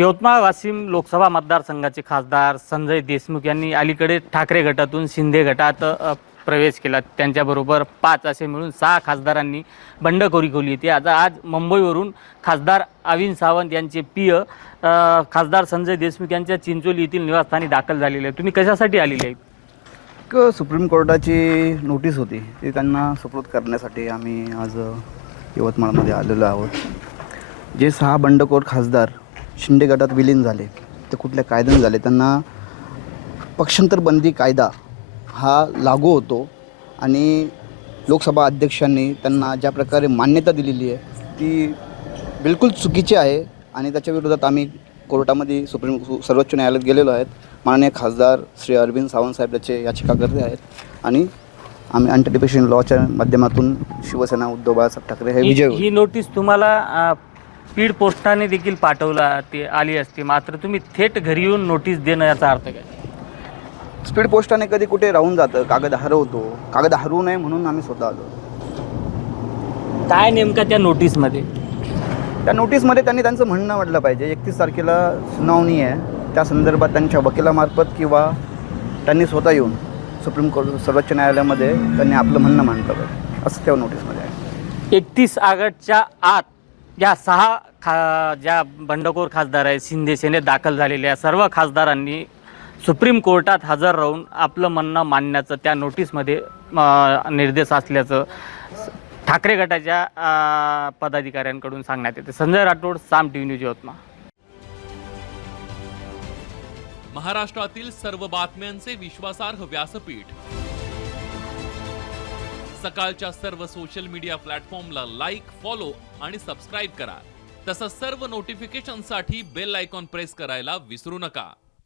यवतमाळ वाशिम लोकसभा मतदारसंघाचे खासदार संजय देशमुख यांनी अलीकडे ठाकरे गटातून शिंदे गटात प्रवेश केला। त्यांच्याबरोबर 5 असे मिळून 6 खासदारांनी बंडखोरी केली होती। आज मुंबईवरून खासदार अविन सावंत यांचे पिय खासदार संजय देशमुख यांच्या चिंचोली येथील निवासस्थानी दाखल झालेले आहेत। तुम्ही कशासाठी आलेले आहेत? सुप्रीम कोर्टाची नोटीस होती ती त्यांना सुपूर्द करण्यासाठी आम्ही आज यवतमाळमध्ये आलेलो आहोत। जे 6 बंडखोर खासदार शिंदे गटात विलीन झाले ते कुठल्या कायद्याने झाले, त्यांना पक्षांतर बंदी कायदा हा लागू होतो आणि लोकसभा अध्यक्षांनी त्यांना ज्या प्रकारे मान्यता दिलेली आहे ती बिलकुल चुकीची आहे आणि त्याच्या विरोधात आम्ही कोर्टामध्ये सर्वोच्च न्यायालयात गेलेलो आहेत। माननीय खासदार श्री अरविंद सावंत साहेब त्याचे याचिकाकर्ते आहेत आणि आम्ही अँटी डिफेमेशन लॉच्या माध्यमातून शिवसेना उद्धव बाळासाहेब ठाकरे हे विजय ही नोटीस तुम्हाला स्पीड पोस्टाने देखील पाठवला ती आली असती, मात्र तुम्ही थेट घरी येऊन नोटीस देणं याचा अर्थ काय? स्पीड पोस्टाने कधी कुठे राहून जातं, कागद हरवतो, कागद हरवू नये म्हणून आम्ही स्वतः आलो। काय नेमकं त्या नोटीसमध्ये? त्या नोटीसमध्ये त्यांनी त्यांचं म्हणणं म्हटलं पाहिजे। 31 तारखेला सुनावणी आहे, त्या संदर्भात त्यांच्या वकिलामार्फत किंवा त्यांनी स्वतः येऊन सुप्रीम कोर्ट सर्वोच्च न्यायालयामध्ये त्यांनी आपलं म्हणणं मांडलं पाहिजे असं त्या नोटीसमध्ये आहे। 31 ऑगस्टच्या आत या 6 ज्या बंडखोर खासदार आहेत शिंदे सेनेत दाखल झालेल्या सर्व खासदारांनी सुप्रीम कोर्टात हजर राहून आपलं म्हणणं मांडण्याचं त्या नोटीसमध्ये निर्देश असल्याचं ठाकरे गटाच्या पदाधिकाऱ्यांकडून सांगण्यात येते। संजय राठोड, साम टीव्ही न्यूज, यवतमाळ। महाराष्ट्रातील सर्व बातम्यांचे विश्वासार्ह व्यासपीठ, सकाळच्या सर्व सोशल मीडिया प्लॅटफॉर्मला लाईक, फॉलो आणि सबस्क्राईब करा। तसंच सर्व नोटिफिकेशनसाठी बेल आयकॉन प्रेस करायला विसरू नका।